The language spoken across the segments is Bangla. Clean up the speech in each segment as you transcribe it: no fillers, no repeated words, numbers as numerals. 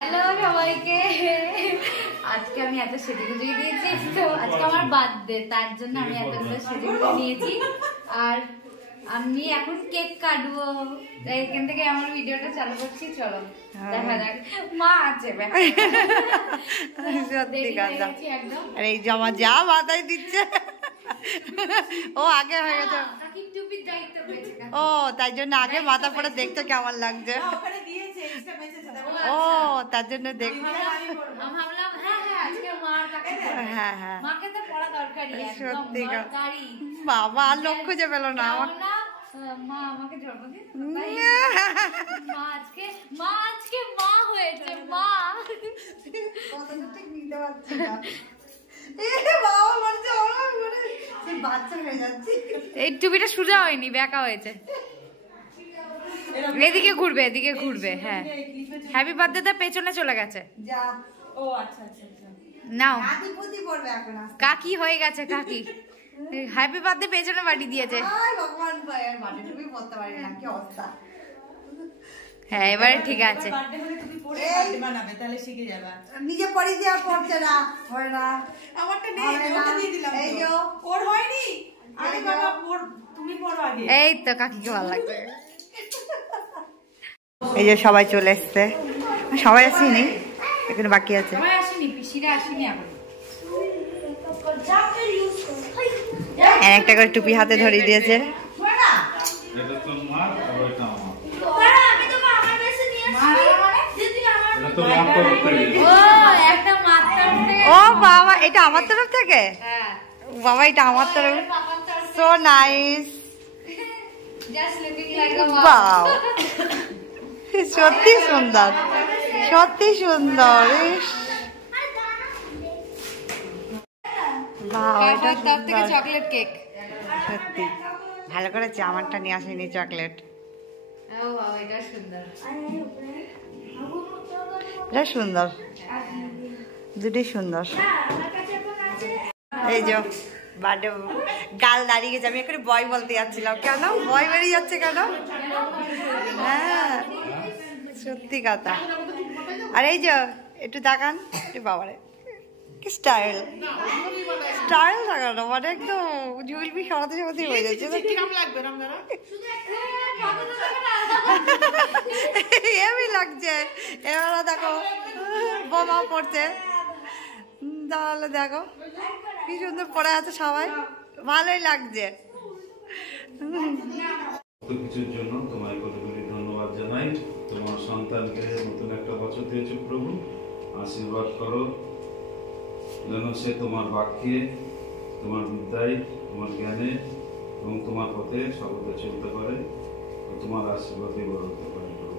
হ্যালো সবাইকে, আজকে আমি এত সেজেগুজে দিয়েছি। তো আজকে আমার বার্থডে, তার জন্য আমি এতগুলো সেজেগুজে নিয়েছি। আর আমি এখন কেক কাটবো, এখান থেকে আমার ভিডিওটা চালু করছি। চলো দেখা যাক। মা আছে একদম, আর এই জামা যা মাথায় দিচ্ছে ও আগে হয়ে গেছে। ও তাই জন্য আগে মাথা পরে দেখতে কেমন লাগছে। ও তার জন্য দেখ। সত্যি বাবা আর লোক খুঁজে পেল না আমার। মা আমাকে জন্মদিন মা আজকে মা হয়েছে। মা নিতে পারছি না, এই টুপিটা সোজা হয়নি, বেঁকা হয়েছে। এদিকে ঘুরবে, এদিকে ঘুরবে। হ্যাঁ, হ্যাপি বার্থডে টা পেছনে চলে গেছে। নাও কাকি হয়ে গেছে, কাকি হ্যাপি বার্থডে পেছনে বাড়ি দিয়েছে। হ্যাঁ এবারে ঠিক আছে। নিজে পড়ি দিয়ে পড়ছে না, হয় না। এই তো কাকিকে ভালো লাগবে। এই যে সবাই চলে এসছে, সবাই আসেনি, এখানে বাকি আছে। একটা করে টুপি হাতে ধরিয়ে দিয়েছে। ও বাবা, এটা আমার তরফ থেকে? বাবা এটা আমার তরফ। So nice. সত্যি সুন্দর, সত্যি সুন্দর। চকলেট কেক সত্যি ভালো করেছে। আমারটা নিয়ে আসেনি চকলেট। এটা সুন্দর, দুটোই সুন্দর। এই যে বার্থডে গাল দাঁড়িয়ে গেছে। আমি এখানে বয় বলতে যাচ্ছিলাম, কেন বয় বেরিয়ে যাচ্ছে কেন? হ্যাঁ সত্যি কথা। আর এই যে একটু দেখান বাবারে, কি স্টাইল, স্টাইল লাগানো, মানে একদম ঝুলবি সরাতে সরাতে হয়ে যাচ্ছে। এমনি লাগছে। এবার দেখো বোমা পড়ছে, তাহলে দেখো কি সুন্দর পড়ে আছে সবাই, ভালোই লাগছে। কিছুর জন্য তোমায় কতগুলি ধন্যবাদ জানাই। তোমার সন্তানকে নতুন একটা বছর দিয়েছো প্রভু, আশীর্বাদ করো যেন সে তোমার বাক্যে, তোমার বিদ্যায়, তোমার জ্ঞানে এবং তোমার পথে সর্বদা চলতে পারে ও তোমার আশীর্বাদে বড় হতে পারে প্রভু।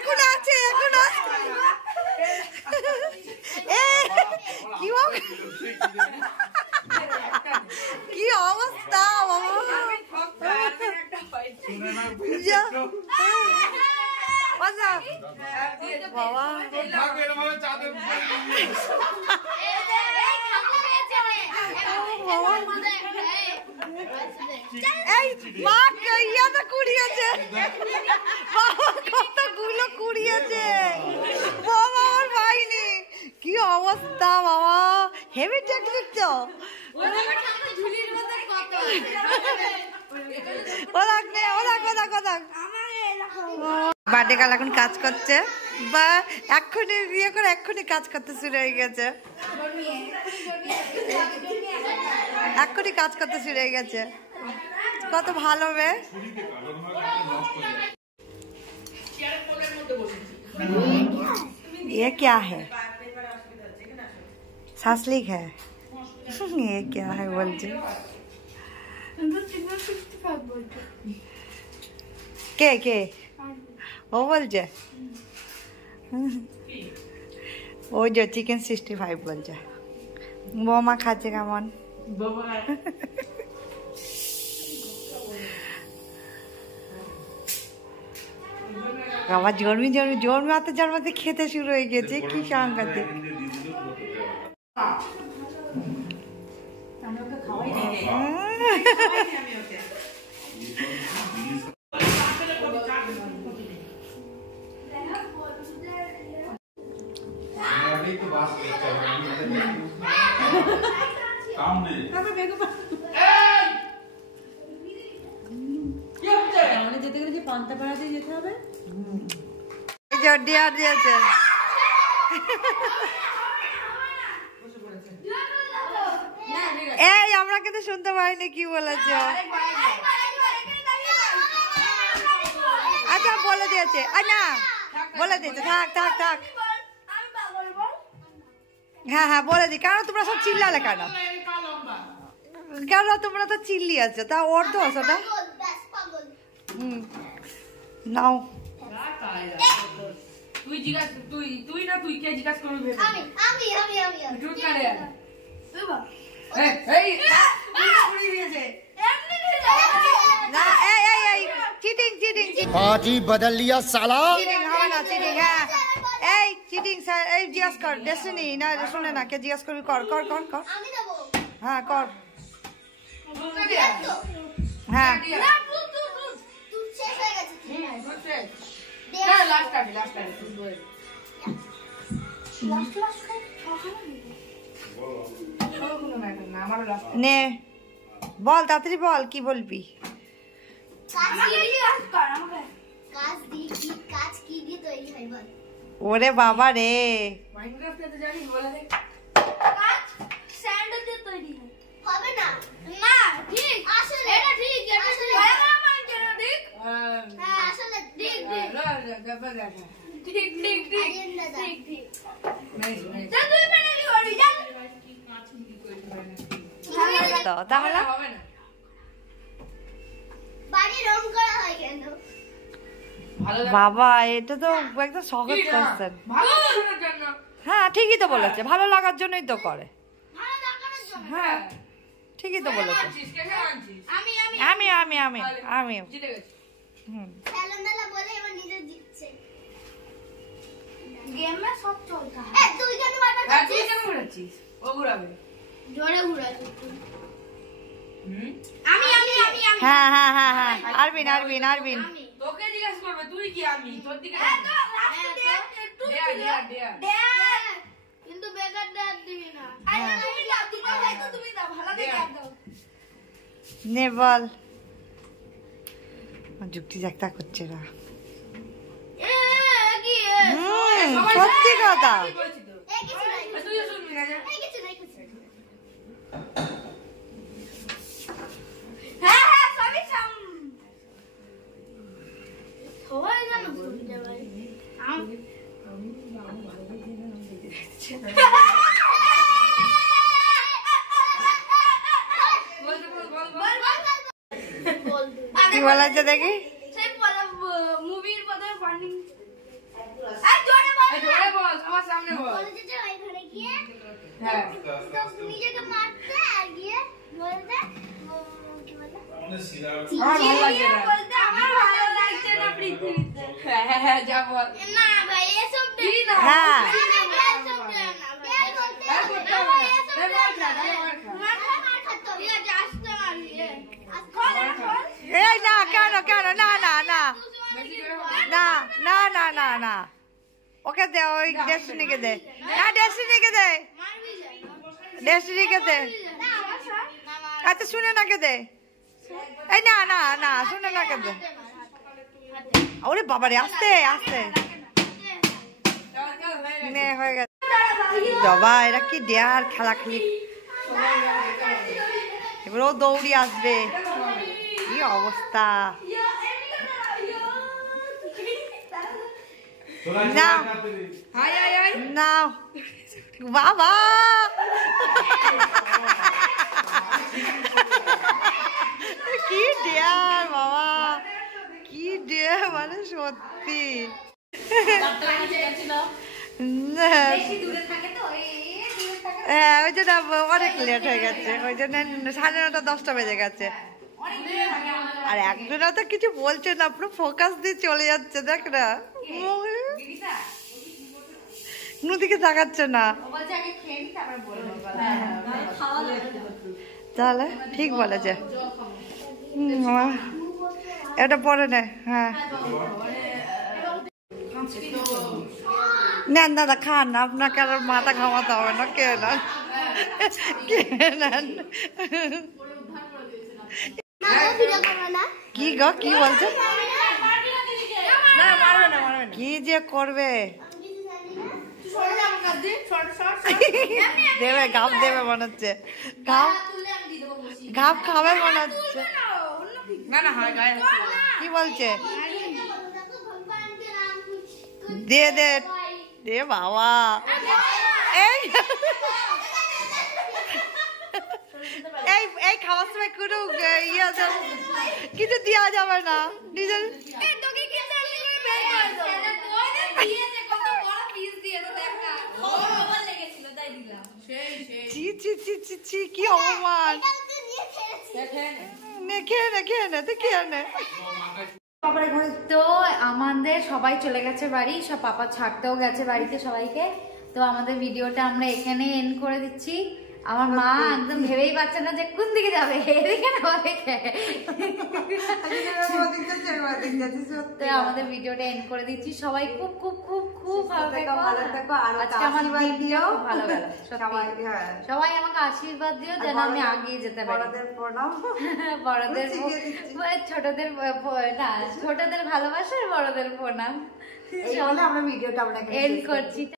এখন আছে এখন কি অবস্থা বাবা এই মা কইয়া তো কুড়িয়েছে বাবা কতগুলো কুড়িয়েছে বাবা আমার ভাইনি কি অবস্থা বাবা হেভি টেকনিক তো বার্থডে গার্ল এখন কাজ করছে বা এক্ষুনি বিয়ে করে এক্ষুনি কাজ করতে শুরু হয়ে গেছে এক্ষুনি কাজ করতে শুরু হয়ে গেছে কত ভালো বে ये क्या है सासलिक है ये क्या है बोलছে কে কে ও বলছে ওই যে চিকেন 65 বলছে বৌমা খাচ্ছে কেমন বাবা জন্মাতে খেতে শুরু হয়ে গেছে কি সাংঘাতিক যেতে গেলে যে পান্তাপাড়াতে যেতে হবে ডিয়ার দিয়েছে এই আমরা কিন্তু শুনতে পাইনি কি বলেছে আচ্ছা বলে দিয়েছে না বলে দিয়েছে থাক থাক থাক হ্যাঁ হ্যাঁ বলে দি কেন তোমরা সব চিল্লালে কেন কেন তোমরা তো চিল্লি আছো তা ওর তো ওটা নাও তুই জিজ্ঞাসা তুই না তুই কে জিজ্ঞাসা করবি ভেবে আমি ঝুট না রে এই পুরি দিয়েছে না এই চিটিং চিটিং पार्टी बदल लिया साला চিটিং হবে না চিটিং হ্যাঁ এই চিটিং স্যার এই জিজ্ঞাস কর ডেস্টিনি না শুনে না কে জিজ্ঞাস করবি কর কর কর কর হ্যাঁ কর হ্যাঁ নে বল তাড়াতাড়ি বল কি বলবি ওরে বাবা রে তাহলে বাবা এটা তো একদম সহজ কোশ্চেন হ্যাঁ ঠিকই তো বলেছে ভালো লাগার জন্যই তো করে হ্যাঁ ঠিকই তো বলেছে আমি আমি আমি আমি হ্যাঁ হ্যাঁ হ্যাঁ হ্যাঁ আরবিন আরবিন আরবিন তোকে জিজ্ঞাসা করবে তুই কি আমি তোর দিকে কিন্তু বেকার দেয়া দিবি না তুমি দাও ভালো করে দাও নে বল যুক্তি একটা করছে না সত্যি কথা তুইও শুনবি না হ্যাঁ হ্যাঁ সবই সবাই জানো শুনতে ভাই কি বলা হচ্ছে দেখি মুভির পদে বার্নিং লাগে না। বলতে আমার ভালো লাগছে না পৃথিবীতে। হ্যাঁ যা বল। না ভাই এসব কি না? হ্যাঁ এই না কেন কেন না না না না না না না না ওকে দে ওই ডেস্টিনিকে দে না ডেস্টিনিকে দে ডেস্টিনিকে দে আচ্ছা শুনে নাকে দে এই না না না শুনে নাকে দে ওরে বাবারে আস্তে আস্তে নে হয়ে গেছে বাবা এরা কি দেয়ার খেলাখেলি এবার ও দৌড়ি আসবে কি অবস্থা না হাই হাই হাই। না বাবা কি দেয়ার বাবা কি দেয়ার মানে সত্যি না বেশি দূরে থাকে তো দূরে থাকে হ্যাঁ ওই জন্য অনেক লেট হয়ে গেছে ওই জন্য 9:30 10টা বেজে গেছে অনেক দূরে থাকে আমাদের আর একজনা তো কিছু বলছে না পুরো ফোকাস দিয়ে চলে যাচ্ছে দেখ না দিদিটা নদীকে তাকাচ্ছে না ও বলছে আগে খেয়ে নি তারপর বলবো তাহলে ঠিক বলেছে এটা পরে নে হ্যাঁ নেন দাদা খান না আপনাকে আর মাথা ঘামাতে হবে না কে নেন কে নেন কি গো কি বলছে না মারবে না মারবে না। কি যে করবে দেবে গাপ দেবে মনে হচ্ছে গাপ গাপ খাবে মনে হচ্ছে না না হয় গায়ে হাত দিও না। কি বলছে দে দে দে বাবা এই এই এই খাওয়ার সময় কোনো ইয়ে কিছু দেওয়া যাবে না নিজের তোকে কি চাইলে বের করে দাও তোদের দিয়েছে কত বড় পিস দিয়েছে দেখ না ভালো লেগেছিল তাই দিলাম চি চি চি চি চি কি অপমান নে খেয়ে নে খেয়ে নে তুই খেয়ে নে তো আমাদের সবাই চলে গেছে বাড়ি সব পাপা ছাড়তেও গেছে বাড়িতে সবাইকে তো আমাদের ভিডিওটা আমরা এখানে এন্ড করে দিচ্ছি আমার মা একদম ভেবেই পাচ্ছে না যে কোন দিকে যাবে এদিকে না ওদিকে তো আমাদের ভিডিওটা এন্ড করে দিচ্ছি সবাই খুব খুব খুব খুব ভালো থেকো আজকে আমার ভিডিও ভালো গেল সত্যি সবাই আমাকে আশীর্বাদ দিও যেন আমি আগিয়ে যেতে পারি বড়দের ছোটদের ভালোবাসা আর বড়দের প্রণাম আমরা ভিডিওটা আমরা এন্ড করছি